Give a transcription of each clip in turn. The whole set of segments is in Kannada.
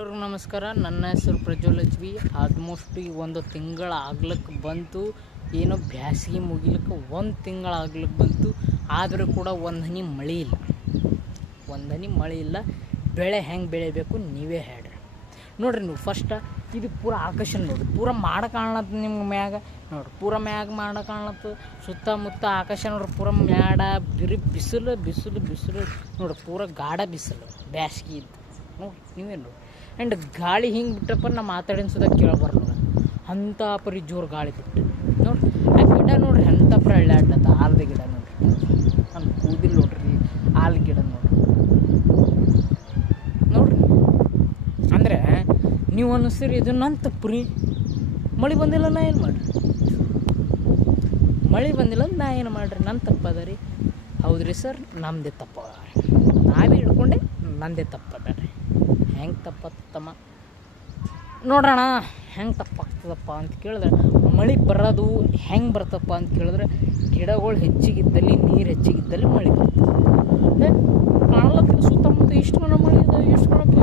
ಎಲ್ಲರಿಗೂ ನಮಸ್ಕಾರ. ನನ್ನ ಹೆಸರು ಪ್ರಜ್ವಲ್ ಎಚ್ ಬಿ. ಆಲ್ಮೋಸ್ಟ್ ಈಗ ಒಂದು ತಿಂಗಳು ಆಗ್ಲಿಕ್ಕೆ ಬಂತು, ಏನೋ ಬ್ಯಾಸಿಗೆ ಮುಗಿಲಿಕ್ಕೆ ಒಂದು ತಿಂಗಳು ಆಗ್ಲಿಕ್ಕೆ ಬಂತು. ಆದರೂ ಕೂಡ ಒಂದು ಹನಿ ಮಳೆ ಇಲ್ಲ, ಬೆಳೆ ಹೆಂಗೆ ಬೆಳಿಬೇಕು ನೀವೇ ಹೇಳ್ರಿ. ನೋಡಿರಿ ನೀವು ಫಸ್ಟ್ ಇದು ಪೂರ ಆಕಾಶ ನೋಡಿರಿ, ಪೂರ ಮಾಡ ಕಾಣಲತ್ತ ನಿಮ್ಗೆ ಮ್ಯಾಗ ನೋಡಿರಿ, ಪೂರ ಮ್ಯಾಗ ಮಾಡ ಕಾಣಲತ್ತು. ಸುತ್ತಮುತ್ತ ಆಕಾಶ ನೋಡ್ರಿ, ಪೂರ ಮ್ಯಾಡ ಬಿಸಿಲು ನೋಡ್ರಿ, ಪೂರ ಗಾಢ ಬಿಸಿಲು ಬ್ಯಾಸ್ಗೆ ಇದ್ದು ನೋಡಿ ನೀವೇ ನೋಡಿ. ಆ್ಯಂಡ್ ಗಾಳಿ ಹಿಂಗೆ ಬಿಟ್ಟಪ್ಪ ನಾ ಮಾತಾಡಿನ ಸುದ ಕೇಳಬಾರ್ದು, ಅಂಥ ಪರಿ ಜೋರು ಗಾಳಿ ಬಿಟ್ಟು ನೋಡ್ರಿ. ಆ ಗಿಡ ನೋಡ್ರಿ ಅಂಥ ಪರಿ ಹಳ್ಳಾಡ್ಲತ್ತ, ಆಲದ ಗಿಡ ನೋಡ್ರಿ, ನನ್ನ ಕೂದಿಲ್ ನೋಡ್ರಿ, ಆಲ ಗಿಡ ನೋಡ್ರಿ. ಅಂದರೆ ನೀವು ಅನ್ನಿಸ್ತೀರಿ ಇದು ನನ್ನ ತಪ್ಪು ರೀ, ಮಳೆ ಬಂದಿಲ್ಲ ನಾ ಏನು ಮಾಡಿರಿ, ನಾ ಏನು ಮಾಡಿರಿ, ನನ್ನ ತಪ್ಪದ ರೀ. ಹೌದ್ರಿ ಸರ್, ನಮ್ಮದೇ ತಪ್ಪ, ನಾವೇ ಹಿಡ್ಕೊಂಡೆ ನಂದೇ ತಪ್ಪದ ರೀ. ಹೆಂಗೆ ತಪ್ಪತ್ತಮ್ಮ ನೋಡೋಣ, ಹೆಂಗೆ ತಪ್ಪಾಗ್ತದಪ್ಪ ಅಂತ ಕೇಳಿದ್ರೆ, ಮಳೆ ಬರೋದು ಹೆಂಗೆ ಬರ್ತಪ್ಪ ಅಂತ ಕೇಳಿದ್ರೆ, ಗಿಡಗಳು ಹೆಚ್ಚಿಗಿದ್ದಲ್ಲಿ, ನೀರು ಹೆಚ್ಚಿಗಿದ್ದಲ್ಲಿ ಮಳೆ ಬರ್ತದೆ. ಕಾಣಲಕ್ಕ ಸುತ್ತಮುತ್ತ ಇಷ್ಟು ಮನೆ ಮಳೆ ಇದೆ, ಇಷ್ಟು ಮನೆ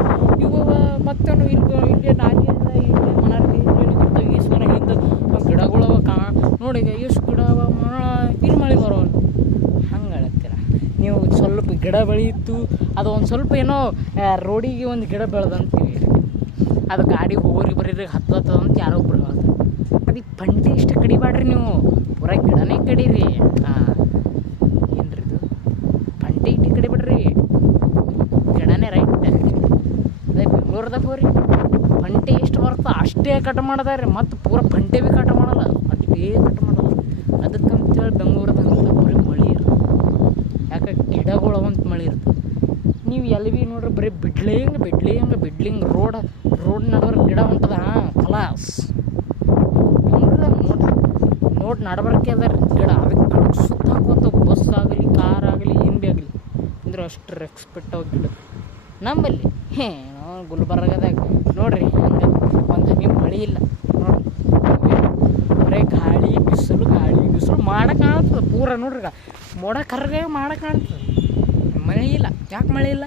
ಇವಾಗ ಮತ್ತೇನು ಇಲ್ಲೇ ನಾಲಿ ಇಲ್ಲ, ಇಲ್ಲೇ ಮನಾಲಿ ಬರ್ತವೆ, ಈಸು ಮನೆ ಹಿಂದೆ ಗಿಡಗಳವ ನೋಡಿ, ಈಗ ಎಷ್ಟು ಗಿಡ ಇಲ್ಲಿ ಮಳೆ ಬರೋಲ್ಲ. ಹಂಗೆ ಹೇಳತ್ತೀರ ನೀವು. ಸ್ವಲ್ಪ ಗಿಡ ಬೆಳೆಯಿತು, ಅದು ಒಂದು ಸ್ವಲ್ಪ ಏನೋ ರೋಡಿಗೆ ಒಂದು ಗಿಡ ಬೆಳೆದಂತೀವಿ, ಅದು ಗಾಡಿ ಹೋಗೋರಿ ಬರೀರಿ ಹತ್ತದಂತ ಯಾರೋ ಒಬ್ರು ಹೇಳ್ತಾರೆ. ಅದಕ್ಕೆ ಪಂಟೆ ಇಷ್ಟು ಕಡಿಬೇಡ್ರಿ ನೀವು, ಪೂರ ಗಿಡನೇ ಕಡೀರಿ. ಏನ್ರಿ ಇದು ಪಂಟೆ ಇಟ್ಟು ಕಡಿಬೇಡ್ರಿ, ಗಿಡನೇ ರೈಟ್. ಅದೇ ಬೆಂಗಳೂರ್ದಾಗ ಹೋಗ್ರಿ, ಪಂಟೆ ಎಷ್ಟು ಬರ್ತೋ ಅಷ್ಟೇ ಕಟ್ ಮಾಡಿದಾರೆ, ಮತ್ತು ಪೂರ ಪಂಟೆ ಭೀ ಕಟ್ ಮಾಡಲ್ಲ, ಅದೇ ಕಟ್ ಮಾಡಲ್ಲ. ಅದಕ್ಕಂತೇಳಿ ಬೆಂಗಳೂರದಾಗ ಬರೀ ಮಳೆ ಇರ್ತದೆ, ಯಾಕೆ ಗಿಡಗಳು ಅವಂತ ಮಳೆ ಇರ್ತದೆ. ನೀವು ಎಲ್ಲಿ ಭೀ ನೋಡ್ರಿ ಬರೀ ಬಿಡ್ಲಿಂಗ್ ರೋಡ್ ನಡ್ಬರ್ಕ ಗಿಡ ಹೊಂಟದ, ಕಲಾಸ್ ನೋಡ್ರಿ ನಡ್ಬರ್ಕೆ ಅದ ಗಿಡ. ಅದಕ್ಕೆ ಗಿಡಕ್ಕೆ ಸುತ್ತ ಹಾಕೋತ ಬಸ್ ಆಗಲಿ, ಕಾರ್ ಆಗಲಿ, ಏನು ಭೀ ಆಗಲಿ ಅಂದ್ರೆ ಅಷ್ಟು ರೆಸ್ಪೆಕ್ಟ್ ಅವ ಗಿಡ ನಮ್ಮಲ್ಲಿ. ಗುಲ್ಬರ್ಗದಾಗ ನೋಡ್ರಿ ಹಂಗೆ ಒಂದು ಹನಿ ಮಳೆ ಇಲ್ಲ ನೋಡ್ರಿ, ಬರೀ ಗಾಳಿ ಬಿಸಿಲು ಮಾಡ ಕಾಣ್ತದೆ ಪೂರ. ನೋಡ್ರಿ ಮೋಡ ಕರ್ಗೆ ಮಾಡ ಕಾಣ್ತದೆ, ಮಳೆ ಇಲ್ಲ. ಯಾಕೆ ಮಳೆ ಇಲ್ಲ?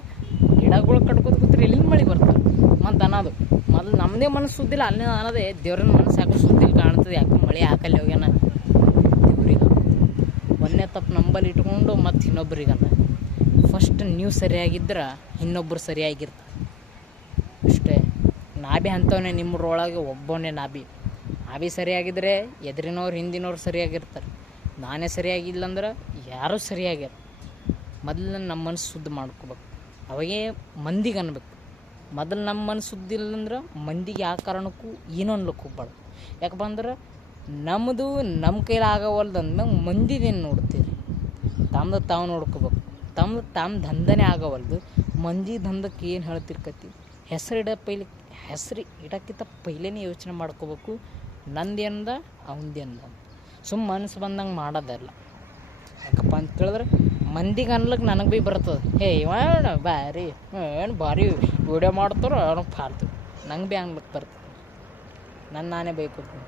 ಗಿಡಗಳು ಕಟ್ಕೋತ ಕೂತ್ರಿ ಎಲ್ಲಿಂದ ಮಳೆ ಬರ್ತದೆ? ಮತ್ತು ಅನ್ನೋದು ಮೊದಲು ನಮ್ಮದೇ ಮನಸ್ಸು ಸುದ್ದಿಲ್ಲ, ಅಲ್ಲೇ ಅನ್ನೋದೇ ದೇವ್ರನ್ನ ಮನಸ್ಸು ಯಾಕೋ ಸುದ್ದಿಲ್ಲ ಕಾಣ್ತದೆ, ಯಾಕೆ ಮಳೆ ಹಾಕಲ್ಲಿ ಹೋಗ್ಯಾನ ದೇವ್ರಿಗೆ. ಒಂದೇ ತಪ್ಪು ನಂಬಲ್ಲಿ ಇಟ್ಕೊಂಡು ಮತ್ತು ಇನ್ನೊಬ್ರಿಗೆ ಫಸ್ಟ್ ನೀವು ಸರಿಯಾಗಿದ್ರೆ ಇನ್ನೊಬ್ಬರು ಸರಿಯಾಗಿರ್ತಾರೆ ಅಷ್ಟೇ. ನಾಭಿ ಅಂಥವನೇ ನಿಮ್ಮರೊಳಗೆ ಒಬ್ಬನೇ ನಾಭಿ ಸರಿಯಾಗಿದ್ದರೆ ಎದುರಿನವ್ರು ಹಿಂದಿನವ್ರು ಸರಿಯಾಗಿರ್ತಾರೆ. ನಾನೇ ಸರಿಯಾಗಿಲ್ಲ ಅಂದ್ರೆ ಯಾರೂ ಸರಿಯಾಗ್ಯಾರ. ಮೊದಲು ನಮ್ಮ ಮನಸ್ಸು ಶುದ್ಧ ಮಾಡ್ಕೋಬೇಕು, ಅವಾಗೇ ಮಂದಿಗೆ ಅನ್ಬೇಕು. ಮೊದಲು ನಮ್ಮ ಮನಸ್ಸು ಶುದ್ಧ ಇಲ್ಲಂದ್ರೆ ಮಂದಿಗೆ ಯಾವ ಕಾರಣಕ್ಕೂ ಏನೋ ಅನ್ಲಿಕ್ಕೆ ಹೋಗ್ಬಾರ್ದು. ಯಾಕಪ್ಪ ಅಂದ್ರೆ ನಮ್ಮದು ನಮ್ಮ ಕೈಲಿ ಆಗವಲ್ದು ಅಂದ್ಮೇಲೆ ಮಂದಿದೇನು ನೋಡ್ತೀರಿ, ತಮ್ಮದು ತಾವು ನೋಡ್ಕೋಬೇಕು. ತಮ್ಮ ದಂಧನೇ ಆಗವಲ್ದು, ಮಂದಿ ದಂಧಕ್ಕೆ ಏನು ಹೇಳ್ತಿರ್ಕತಿ. ಹೆಸರು ಇಡೋಕ್ಕಿಂತ ಪೈಲೇನೆ ಯೋಚನೆ ಮಾಡ್ಕೋಬೇಕು, ನಂದೇನದ ಅವಂದೇನದ. ಮನಸ್ಸು ಬಂದಂಗೆ ಮಾಡೋದಲ್ಲ. ಯಾಕಪ್ಪ ಅಂತ ಕೇಳಿದ್ರೆ ಮಂದಿಗೆ ಅನ್ಲಿಕ್ಕೆ ನನಗೆ ಭೀ ಬರ್ತದೆ, ಏನು ಭಾರಿ ವೀಡಿಯೋ ಮಾಡ್ತಾರೋ ಏನೋ ಫಾಲ್ತು, ನಂಗೆ ಭೀ ಅನ್ಲಿಕ್ಕೆ ಬರ್ತದೆ, ನಾನೇ ಬೈಕೋತೀನಿ.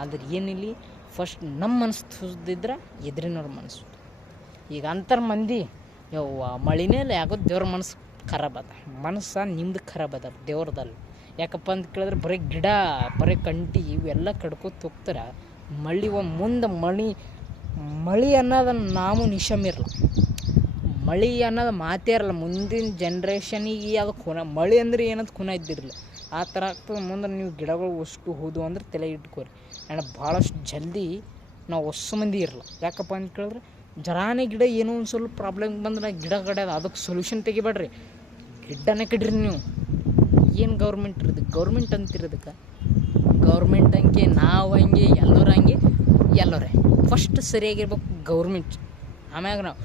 ಆದ್ರೆ ಏನಿಲ್ಲ, ಫಸ್ಟ್ ನಮ್ಮ ಮನಸ್ಸು ಸುದ್ದಿದ್ರೆ ಎದುರಿನವ್ರ ಮನಸ್ಸು. ಈಗ ಅಂತರ ಮಂದಿ ಯವ್ವ ಮಳಿನೇ ಇಲ್ಲ, ಯಾಕೋ ದೇವ್ರ ಮನಸ್ಸು ಖರಾಬ್ ಅದ, ಮನಸ್ಸು ನಿಮ್ದು ಖರಾಬ್ ಅದ, ದೇವ್ರದಲ್ಲ. ಯಾಕಪ್ಪ ಅಂತ ಕೇಳಿದ್ರೆ ಬರೀ ಗಿಡ, ಬರೀ ಕಂಟಿ ಇವೆಲ್ಲ ಕಡ್ಕೋತ ಹೋಗ್ತಾರೆ. ಮುಂದೆ ಮಳೆ ಅನ್ನೋದನ್ನು ನಾವು ನಿಶಮಿರಲ್ಲ, ಮಳೆ ಅನ್ನೋದು ಮಾತೇ ಇರಲ್ಲ. ಮುಂದಿನ ಜನ್ರೇಷನಿಗೆ ಅದು ಮಳೆ ಅಂದ್ರೆ ಏನಂತ ಇದ್ದಿರಲಿಲ್ಲ. ಆ ಥರ ಆಗ್ತದೆ ಮುಂದೆ. ನೀವು ಗಿಡಗಳು ಅಷ್ಟು ಹೋದು ಅಂದ್ರೆ ತಲೆ ಇಟ್ಕೋರಿ. ಆ್ಯಂಡ್ ಭಾಳಷ್ಟು ಜಲ್ದಿ ನಾವು ಮಂದಿ ಇರಲ್ಲ. ಯಾಕಪ್ಪ ಅಂತ ಕೇಳಿದ್ರೆ ಜರಾನೇ ಗಿಡ ಏನೋ ಒಂದು ಸ್ವಲ್ಪ ಪ್ರಾಬ್ಲಮ್ ಬಂದ್ರೆ ಗಿಡ ಕಡ್ಯದ, ಅದಕ್ಕೆ ಸೊಲ್ಯೂಷನ್ ತೆಗಿಬೇಡ್ರಿ, ಗಿಡನೇ ಕಡ್ರಿ ನೀವು. ಏನು ಗೌರ್ಮೆಂಟ್ ಅಂತಿರೋದಕ್ಕೆ ಗೌರ್ಮೆಂಟ್ ಹಂಗೆ, ನಾವು ಹಂಗೆ, ಎಲ್ಲರೇ ಫಸ್ಟ್ ಸರಿಯಾಗಿರ್ಬೇಕು ಗೌರ್ಮೆಂಟ್. ಆಮ್ಯಾಗ ನಾವು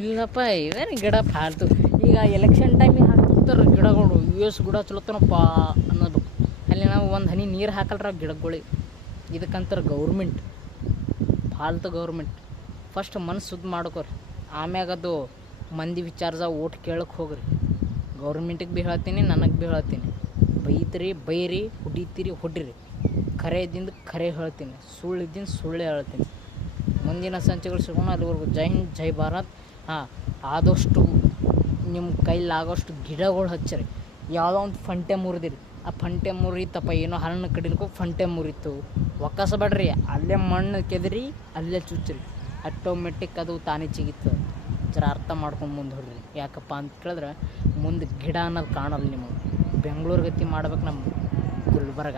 ಇಲ್ಲಪ್ಪ ಇವೇನು ಗಿಡ ಫಾಲ್ತು. ಈಗ ಎಲೆಕ್ಷನ್ ಟೈಮಿಗೆ ಹಾಕ್ತಿರ್ತಾರೆ ಗಿಡಗಳು, ಗಿಡ ಚಲೋತನಪ್ಪ ಅನ್ನೋದು. ಅಲ್ಲಿ ನಾವು ಒಂದು ಹನಿ ನೀರು ಹಾಕಲ್ರ ಗಿಡಗಳಿಗೆ. ಇದಕ್ಕಂತಾರೆ ಗೌರ್ಮೆಂಟ್, ಫಾಲ್ತು ಗೌರ್ಮೆಂಟ್. ಫಸ್ಟ್ ಮನಸ್ಸು ಶುದ್ಧ ಮಾಡ್ಕೋರಿ, ಆಮ್ಯಾಗ ಅದು ಮಂದಿ ವಿಚಾರದ ಓಟ್ ಕೇಳಕ್ಕೆ ಹೋಗ್ರಿ. ಗೌರ್ಮೆಂಟಿಗೆ ಭೀ ಹೇಳ್ತೀನಿ, ನನಗೆ ಭೀ ಹೇಳ್ತೀನಿ, ಬೈರಿ, ಹೊಡಿರಿ. ಖರೆ ಇದ್ದಿಂದ ಖರೆ ಹೇಳ್ತೀನಿ, ಸುಳ್ಳಿದ್ದೀನಿ ಸುಳ್ಳೇ ಹೇಳ್ತೀನಿ. ಮುಂದಿನ ಸಂಚಿಗಳು ಸಿಗೋಣ. ಅಲ್ಲಿವರೆಗೂ ಜೈ ಹಿಂದ್, ಜೈ ಭಾರತ್. ಆದಷ್ಟು ನಿಮ್ಮ ಕೈಲಾಗೋಷ್ಟು ಗಿಡಗಳು ಹಚ್ಚಿರಿ. ಯಾವುದೋ ಒಂದು ಫಂಟೆ ಮುರಿದಿರಿ, ಆ ಫಂಟೆ ಮುರಿತಪ್ಪ, ಏನೋ ಹಣ್ಣು ಕಡಿಲಿಕ್ಕೆ ಫಂಟೆ ಮುರಿತು, ಒಕ್ಕಸಬೇಡ್ರಿ, ಅಲ್ಲೇ ಮಣ್ಣು ಕೆದರಿ ಅಲ್ಲೇ ಚುಚ್ಚ್ರಿ, ಆಟೋಮೆಟಿಕ್ ಅದು ತಾನೇ ಚಿಗಿತದೆ. ಜರ ಅರ್ಥ ಮಾಡ್ಕೊಂಡು ಮುಂದೆ ಹೊಡ್ರಿ. ಯಾಕಪ್ಪ ಅಂತ ಕೇಳಿದ್ರೆ ಮುಂದೆ ಗಿಡ ಅನ್ನೋದು ಕಾಣಲ್ಲ ನಿಮಗೆ. ಬೆಂಗಳೂರು ಗತಿ ಮಾಡ್ಬೇಕು ನಮ್ಮ ಗುಲ್ಬರ್ಗ.